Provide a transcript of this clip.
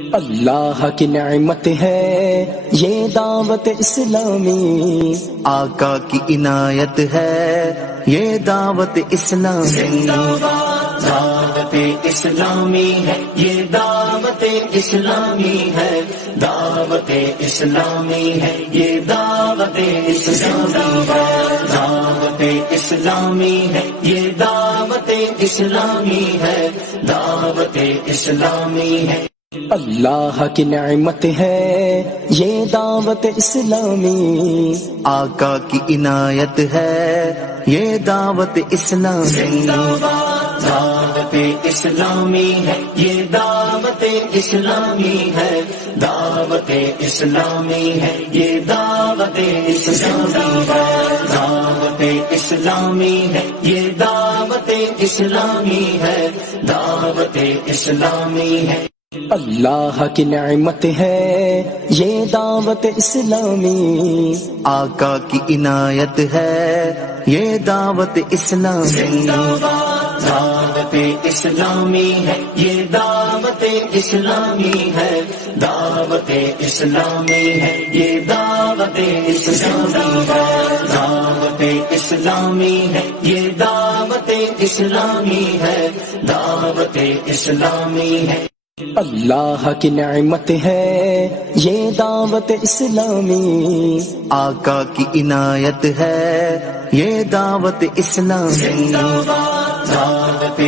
اللہ کی نعمت ہے یہ دعوت اسلامی، آقا کی عنایت ہے یہ دعوت اسلامی، دعوت اسلامی ہے یہ دعوت اسلامی ہے، دعوت اسلامی ہے یہ دعوت اسلامی ہے، دعوت اسلامی ہے یہ دعوت اسلامی ہے، دعوت اسلامی ہے۔ اللہ کی نعمت ہے یہ دعوت اسلامی، آقا کی عنایت ہے یہ دعوت اسلامی، دعوت اسلامی ہے یہ دعوت اسلامی ہے، دعوت اسلامی ہے یہ دعوت اسلامی ہے، دعوت اسلامی ہے یہ دعوت اسلامی ہے، دعوت اسلامی ہے۔ اللہ کی نعمت ہے یہ دعوت اسلامی، آقا کی عنایت ہے یہ دعوت اسلامی، دعوت اسلامی ہے یہ دعوت اسلامی ہے، دعوت اسلامی ہے یہ دعوت اسلامی ہے، دعوت اسلامی ہے یہ دعوت اسلامی ہے، دعوت اسلامی ہے۔ اللہ کی نعمت ہے یہ دعوت اسلامی، آقا کی عنایت ہے یہ دعوت اسلامی، دعوت